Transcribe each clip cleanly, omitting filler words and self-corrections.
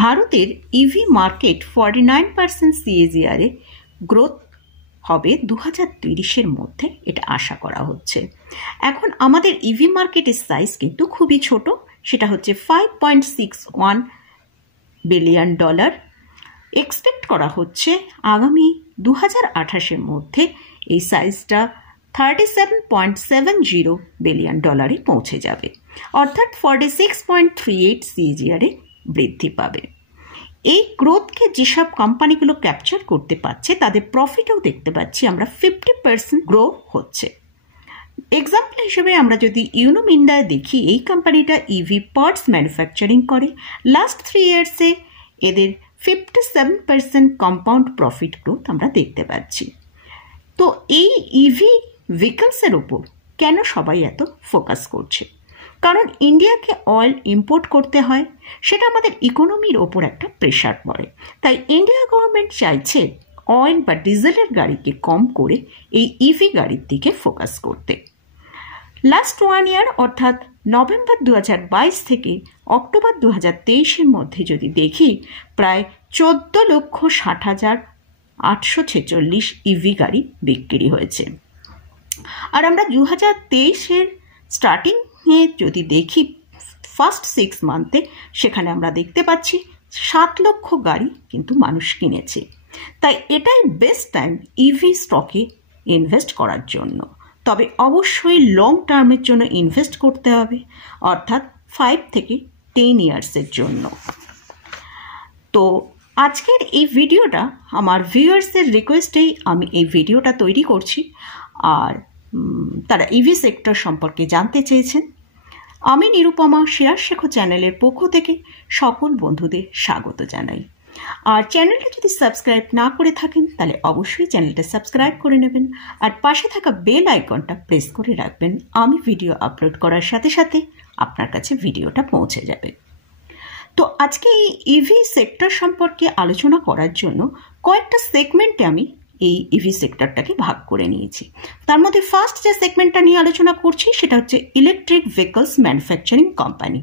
ভারতের EV market 49% সিএজিআরে growth হবে 2030-এর মধ্যে, এটা আশা করা হচ্ছে। এখন আমাদের ইভি মার্কেটের সাইজ কিন্তু খুবই ছোট, সেটা হচ্ছে $5.61 বিলিয়ন। এক্সপেক্ট করা হচ্ছে আগামী 2028-এর মধ্যে এই সাইজটা $37.70 বিলিয়ন পৌঁছে যাবে, অর্থাৎ 46.38 সিএজিআরে বৃদ্ধি পাবে। এই গ্রোথকে যেসব কোম্পানিগুলো ক্যাপচার করতে পারছে তাদের প্রফিটও দেখতে পাচ্ছি আমরা 50% গ্রো হচ্ছে। এক্সাম্পল হিসেবে আমরা যদি ইউনো মিন্ডায় দেখি, এই কোম্পানিটা ইভি পার্টস ম্যানুফ্যাকচারিং করে। লাস্ট 3 ইয়ার্সে এদের 57% কম্পাউন্ড প্রফিট গ্রোথ আমরা দেখতে পাচ্ছি। তো এই ইভি ভেহিকলসের ওপর কেন সবাই এত ফোকাস করছে? কারণ ইন্ডিয়াকে অয়েল ইম্পোর্ট করতে হয়, সেটা আমাদের ইকোনমির ওপর একটা প্রেশার পড়ে। তাই ইন্ডিয়া গভর্নমেন্ট চাইছে অয়েল বা ডিজেলের গাড়িকে কম করে এই ইভি গাড়ির দিকে ফোকাস করতে। লাস্ট 1 ইয়ার অর্থাৎ নভেম্বর 2022 থেকে অক্টোবর 2023-এর মধ্যে যদি দেখি, প্রায় 14,60,846 ইভি গাড়ি বিক্রি হয়েছে। আর আমরা 2023-এর স্টার্টিংয়ে যদি দেখি ফার্স্ট 6 মান্থে, সেখানে আমরা দেখতে পাচ্ছি 7 লক্ষ গাড়ি কিন্তু মানুষ কিনেছে। তাই এটাই বেস্ট টাইম ইভি স্টকে ইনভেস্ট করার জন্য। তবে অবশ্যই লং টার্মের জন্য ইনভেস্ট করতে হবে, অর্থাৎ 5 থেকে 10 ইয়ার্সের জন্য। তো আজকের এই ভিডিওটা আমার ভিউয়ার্সের রিকোয়েস্টেই আমি এই ভিডিওটা তৈরি করছি, আর তারা ইভি সেক্টর সম্পর্কে জানতে চেয়েছেন। আমি নিরুপমা শেয়ার শেখো চ্যানেলের পক্ষ থেকে সকল বন্ধুদের স্বাগত জানাই। আর চ্যানেলটা যদি সাবস্ক্রাইব না করে থাকেন তাহলে অবশ্যই চ্যানেলটা সাবস্ক্রাইব করে নেবেন, আর পাশে থাকা বেল আইকনটা প্রেস করে রাখবেন। আমি ভিডিও আপলোড করার সাথে সাথে আপনার কাছে ভিডিওটা পৌঁছে যাবে। তো আজকে এই ইভি সেক্টর সম্পর্কে আলোচনা করার জন্য কয়েকটা সেগমেন্টে আমি এই ইভি সেক্টরটাকে ভাগ করে নিয়েছি। তার মধ্যে ফার্স্ট যে সেগমেন্টটা নিয়ে আলোচনা করছি সেটা হচ্ছে ইলেকট্রিক ভেহিকলস ম্যানুফ্যাকচারিং কোম্পানি।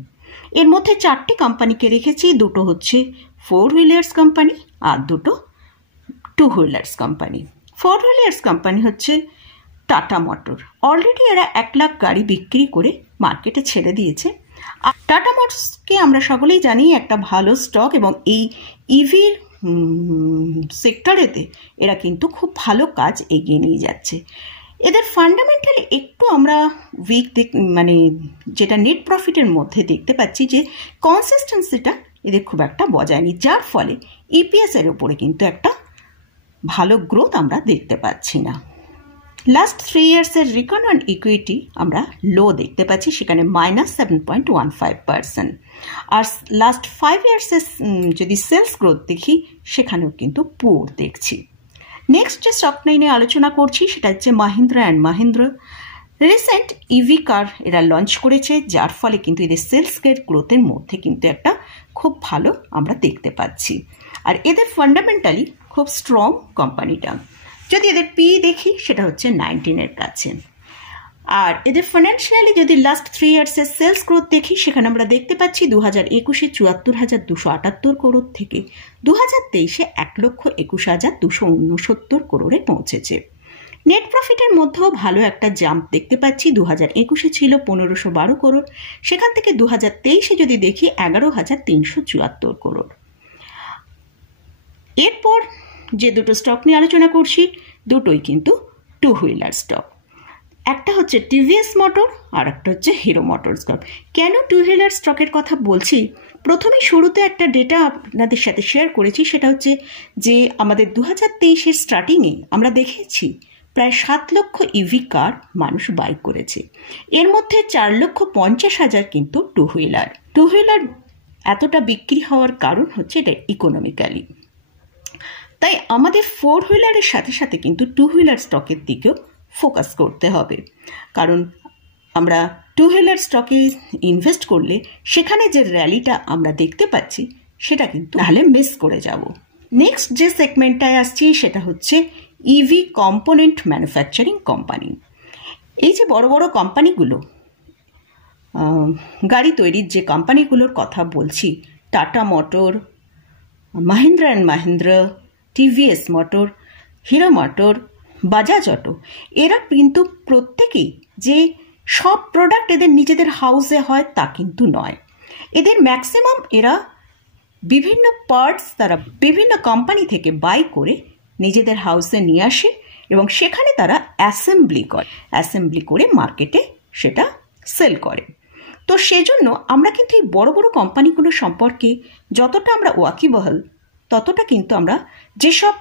এর মধ্যে 4টি কোম্পানিকে রেখেছি, দুটো হচ্ছে 4 হুইলার্স কোম্পানি আর দুটো 2 হুইলার্স কোম্পানি। 4 হুইলার্স কোম্পানি হচ্ছে টাটা মোটর। অলরেডি এরা 1 লাখ গাড়ি বিক্রি করে মার্কেটে ছেড়ে দিয়েছে। আর টাটা মোটরসকে আমরা সকলেই জানি একটা ভালো স্টক, এবং এই ইভির সেক্টরেতে এরা কিন্তু খুব ভালো কাজ এগিয়ে নিয়ে যাচ্ছে। এদের ফান্ডামেন্টালি একটু আমরা উইক মানে যেটা নেট প্রফিটের মধ্যে দেখতে পাচ্ছি যে কনসিস্টেন্সিটা এদের খুব একটা বজায় নেই, যার ফলে ইপিএসের উপরে কিন্তু একটা ভালো গ্রোথ আমরা দেখতে পাচ্ছি না। লাস্ট 3 ইয়ার্সের রিটার্ন অন ইকুইটি আমরা লো দেখতে পাচ্ছি, সেখানে -7.15%। আর লাস্ট 5 ইয়ার্সের যদি সেলস গ্রোথ দেখি, সেখানেও কিন্তু পুয়ার দেখছি। নেক্সট যে স্টক নিয়ে আলোচনা করছি সেটা হচ্ছে Mahindra and Mahindra. Recent EV car এরা লঞ্চ করেছে, যার ফলে কিন্তু এদের সেলস গ্রোথের মধ্যে কিন্তু একটা খুব ভালো আমরা দেখতে পাচ্ছি। আর এদের ফান্ডামেন্টালি খুব স্ট্রং কোম্পানিটা। যদি এদের পি দেখি সেটা হচ্ছে 19-এর কাছে। আর এদের ফাইন্যান্সিয়ালি যদি লাস্ট 3 ইয়ার্সের সেলস গ্রোথ দেখি, সেখানে আমরা দেখতে পাচ্ছি 2021-এ 74,278 করোড় থেকে 2023-এ 1,21,269 করোড়ে পৌঁছেছে। নেট প্রফিটের মধ্যেও ভালো একটা জাম্প দেখতে পাচ্ছি। 2021-এ ছিল 1,512 করোড়, সেখান থেকে 2023-এ যদি দেখি 11,374 করোড়। এরপর যে দুটো স্টক নিয়ে আলোচনা করছি, দুটোই কিন্তু 2 হুইলার স্টক। একটা হচ্ছে টিভিএস মোটর আর একটা হচ্ছে হিরো মোটরস গ্রুপ। কেন 2 হুইলার স্টকের কথা বলছি? প্রথমে শুরুতে একটা ডেটা আপনাদের সাথে শেয়ার করেছি, সেটা হচ্ছে যে আমাদের 2023-এর স্টার্টিংয়ে আমরা দেখেছি প্রায় 7 লক্ষ ইভি কার মানুষ বাই করেছে। এর মধ্যে 4,50,000 কিন্তু 2 হুইলার। 2 হুইলার এতটা বিক্রি হওয়ার কারণ হচ্ছে এটা ইকোনমিক্যালি। তাই আমাদের 4 হুইলারের সাথে সাথে কিন্তু 2 হুইলার স্টকের দিকেও ফোকাস করতে হবে, কারণ আমরা 2 হুইলার স্টকে ইনভেস্ট করলে সেখানে যে র্যালিটা আমরা দেখতে পাচ্ছি সেটা কিন্তু তাহলে মিস করে যাব। নেক্সট যে সেগমেন্টটায় আসছি সেটা হচ্ছে ইভি কম্পোনেন্ট ম্যানুফ্যাকচারিং কোম্পানি। এই যে বড় বড় কোম্পানিগুলো, গাড়ি তৈরির যে কোম্পানিগুলোর কথা বলছি, tata motor, Mahindra and Mahindra, TVS motor, hero motor, Bajaj auto, এরা কিন্তু প্রত্যেকেই যে সব প্রোডাক্ট এদের নিজেদের হাউসে হয় তা কিন্তু নয়। এদের ম্যাক্সিমাম এরা বিভিন্ন পার্টস তারা বিভিন্ন কোম্পানি থেকে বাই করে নিজেদের হাউসে নিয়ে আসে এবং সেখানে তারা অ্যাসেম্বলি করে মার্কেটে সেটা সেল করে। তো সেজন্য আমরা কিন্তু এই বড় বড় কোম্পানিগুলো সম্পর্কে যতটা আমরা ওয়াকিবহাল, ততটা কিন্তু আমরা যেসব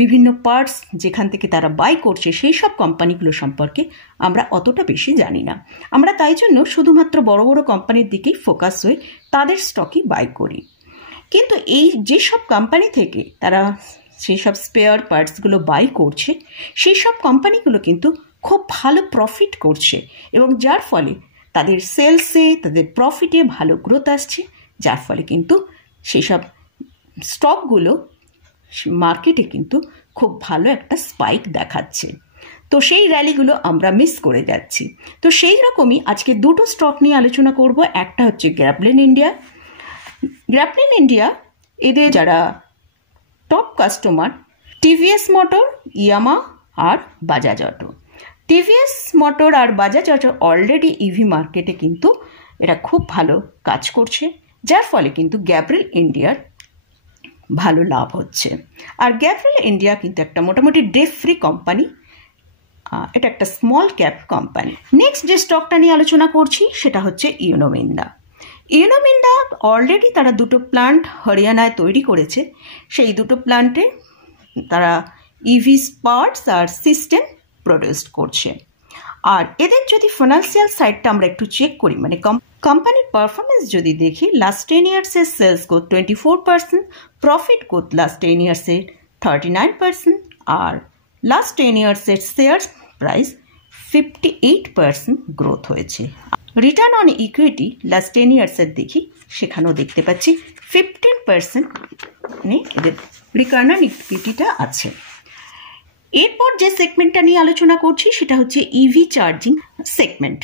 বিভিন্ন পার্টস যেখান থেকে তারা বাই করছে সেই সব কোম্পানিগুলো সম্পর্কে আমরা অতটা বেশি জানি না। আমরা তাই জন্য শুধুমাত্র বড় বড় কোম্পানির দিকেই ফোকাস হয়ে তাদের স্টকই বাই করি। কিন্তু এই যেসব কোম্পানি থেকে তারা সেই সব স্পেয়ার পার্টসগুলো বাই করছে সেই সব কোম্পানিগুলো কিন্তু খুব ভালো প্রফিট করছে এবং যার ফলে তাদের সেলসে তাদের প্রফিটে ভালো গ্রোথ আসছে, যার ফলে কিন্তু সেই সব স্টকগুলো মার্কেটে কিন্তু খুব ভালো একটা স্পাইক দেখাচ্ছে। তো সেই র্যালিগুলো আমরা মিস করে যাচ্ছি। তো সেই রকমই আজকে দুটো স্টক নিয়ে আলোচনা করব। একটা হচ্ছে গ্র্যাপলিন ইন্ডিয়া। এদের যারা টপ কাস্টমার টিভিএস মোটর, ইয়ামা আর বাজাজ অটো। টিভিএস মোটর আর বাজাজ অটো অলরেডি ইভি মার্কেটে কিন্তু এরা খুব ভালো কাজ করছে, যার ফলে কিন্তু গ্যাব্রিয়েল ইন্ডিয়ার ভালো লাভ হচ্ছে। আর গ্যাব্রিয়েল ইন্ডিয়া কিন্তু একটা মোটামুটি ডেট ফ্রি কোম্পানি, এটা একটা স্মল ক্যাপ কোম্পানি। নেক্সট যে স্টকটা নিয়ে আলোচনা করছি সেটা হচ্ছে ইউনো মিন্ডা অলরেডি তারা দুটো প্ল্যান্ট হরিয়ানায় তৈরি করেছে। সেই দুটো প্ল্যান্টে তারা ইভি পার্টস আর সিস্টেম প্রডিউস করছে। আর এদের যদি ফিনান্সিয়াল সাইডটা আমরা একটু চেক করি, কোম্পানির পারফরমেন্স যদি দেখি, লাস্ট 10 ইয়ার্সের sales growth 24%, profit growth last 10 ইয়ার্সে 39%, আর লাস্ট 10 ইয়ার্সের শেয়ার প্রাইস 58% গ্রোথ হয়েছে। রিটার্ন অন ইকুইটি লাস্ট 10 ইয়ার্সের দেখি, সেখানেও দেখতে পাচ্ছি 15% এদের রিটার্ন অন ইকুইটিটা আছে। এরপর যে সেগমেন্টটা নিয়ে আলোচনা করছি সেটা হচ্ছে ইভি চার্জিং সেগমেন্ট।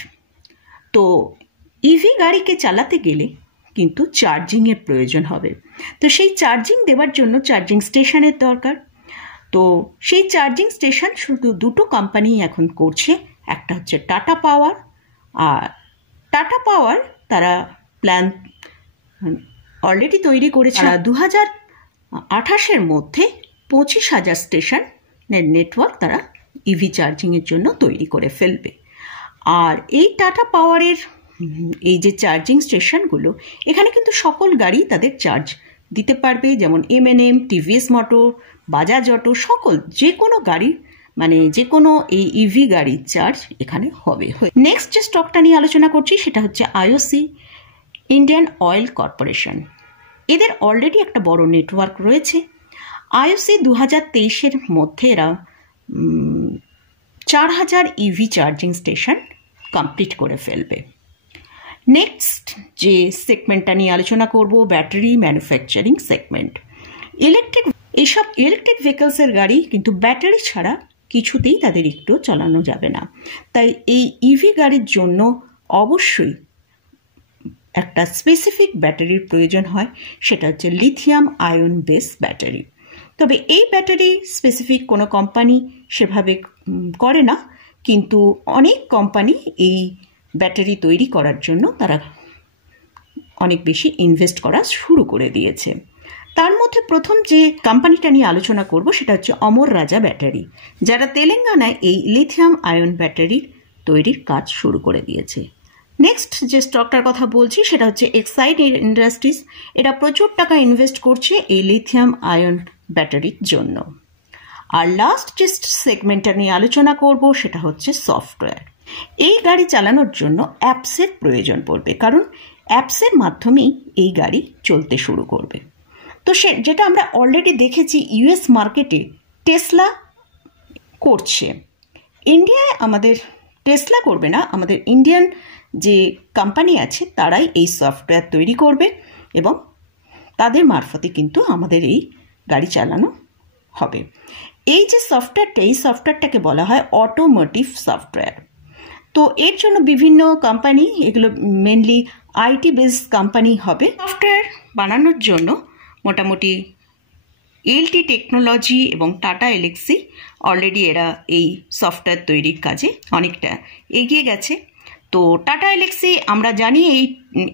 তো ইভি গাড়িকে চালাতে গেলে কিন্তু চার্জিংয়ের প্রয়োজন হবে। তো সেই চার্জিং দেওয়ার জন্য চার্জিং স্টেশনের দরকার। তো সেই চার্জিং স্টেশন শুধু দুটো কোম্পানি এখন করছে, একটা হচ্ছে টাটা পাওয়ার। আর টাটা পাওয়ার তারা প্ল্যান অলরেডি তৈরি করেছে 2028-এর মধ্যে 25,000 স্টেশনের নেটওয়ার্ক তারা ইভি চার্জিংয়ের জন্য তৈরি করে ফেলবে। আর এই টাটা পাওয়ারের এই যে চার্জিং স্টেশনগুলো, এখানে কিন্তু সকল গাড়ি তাদের চার্জ দিতে পারবে, যেমন M&M, TVS motor, Bajaj auto, সকল যে কোনো গাড়ি যে কোনো এই ইভি গাড়ির চার্জ এখানে হবে। নেক্সট যে স্টকটা নিয়ে আলোচনা করছি সেটা হচ্ছে IOC, ইন্ডিয়ান অয়েল কর্পোরেশন। এদের অলরেডি একটা বড় নেটওয়ার্ক রয়েছে। IOC 2023-এর মধ্যে এরা 4,000 ইভি চার্জিং স্টেশন কমপ্লিট করে ফেলবে। নেক্সট যে সেগমেন্টটা নিয়ে আলোচনা করব, ব্যাটারি ম্যানুফ্যাকচারিং সেগমেন্ট। এইসব ইলেকট্রিক ভেহিকলসের গাড়ি কিন্তু ব্যাটারি ছাড়া কিছুতেই তাদের একটু চালানো যাবে না। তাই এই ইভি গাড়ির জন্য অবশ্যই একটা স্পেসিফিক ব্যাটারির প্রয়োজন হয়, সেটা হচ্ছে লিথিয়াম আয়ন বেস ব্যাটারি। তবে এই ব্যাটারি স্পেসিফিক কোনো কোম্পানি সেভাবে করে না, কিন্তু অনেক কোম্পানি এই ব্যাটারি তৈরি করার জন্য তারা অনেক বেশি ইনভেস্ট করা শুরু করে দিয়েছে। তার মধ্যে প্রথম যে কোম্পানিটা নিয়ে আলোচনা করব সেটা হচ্ছে অমর রাজা ব্যাটারি, যারা তেলেঙ্গানায় এই লিথিয়াম আয়ন ব্যাটারির তৈরির কাজ শুরু করে দিয়েছে। নেক্সট যে স্টকটার কথা বলছি সেটা হচ্ছে এক্সাইড ইন্ডাস্ট্রিজ। এরা প্রচুর টাকা ইনভেস্ট করছে এই লিথিয়াম আয়ন ব্যাটারির জন্য। আর লাস্ট যে সেগমেন্টটা নিয়ে আলোচনা করব সেটা হচ্ছে সফটওয়্যার। এই গাড়ি চালানোর জন্য অ্যাপসের প্রয়োজন পড়বে, কারণ অ্যাপসের মাধ্যমেই এই গাড়ি চলতে শুরু করবে। তো যেটা আমরা অলরেডি দেখেছি US মার্কেটে টেসলা করছে। ইন্ডিয়ায় আমাদের টেসলা করবে না, আমাদের ইন্ডিয়ান যে কোম্পানি আছে তারাই এই সফটওয়্যার তৈরি করবে এবং তাদের মারফতে কিন্তু আমাদের এই গাড়ি চালানো হবে। এই যে সফটওয়্যারটা, এই সফটওয়্যারটাকে বলা হয় অটোমোটিভ সফটওয়্যার। তো এর জন্য বিভিন্ন কোম্পানি, এগুলো মেনলি IT বেসড কোম্পানি হবে। সফটওয়্যার বানানোর জন্য মোটামুটি এলটি টেকনোলজি এবং টাটা এলএক্সি অলরেডি এরা এই সফটওয়্যার তৈরির কাজে অনেকটা এগিয়ে গেছে। তো টাটা এলএক্সি আমরা জানি, এই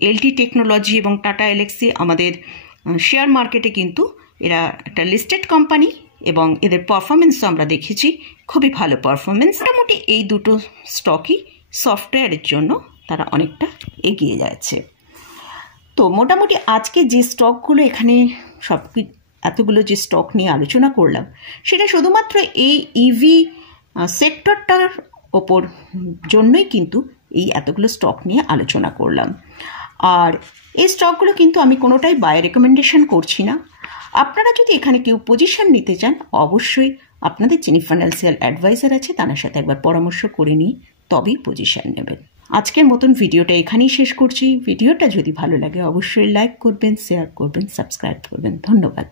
এলটি টেকনোলজি এবং টাটা এলএক্সি আমাদের শেয়ার মার্কেটে কিন্তু এরা একটা লিস্টেড কোম্পানি এবং এদের পারফরমেন্সও আমরা দেখেছি, খুবই ভালো পারফরমেন্স। মোটামুটি এই দুটো স্টকই সফটওয়্যারের জন্য তারা অনেকটা এগিয়ে যাচ্ছে। তো মোটামুটি আজকে যে স্টকগুলো এখানে এতগুলো যে স্টক নিয়ে আলোচনা করলাম, সেটা শুধুমাত্র এই ইভি সেক্টরটার ওপর জন্যই কিন্তু এই এতগুলো স্টক নিয়ে আলোচনা করলাম। আর এই স্টকগুলো কিন্তু আমি কোনোটাই বাই রেকমেন্ডেশন করছি না। আপনারা যদি এখানে কেউ পজিশন নিতে চান, অবশ্যই আপনাদের যিনি ফাইন্যান্সিয়াল অ্যাডভাইজার আছে তার সাথে একবার পরামর্শ করে নিয়ে তবেই পজিশন নেবেন। আজকের মতন ভিডিওটা এখানেই শেষ করছি। ভিডিওটা যদি ভালো লাগে অবশ্যই লাইক করবেন, শেয়ার করবেন, সাবস্ক্রাইব করবেন। ধন্যবাদ।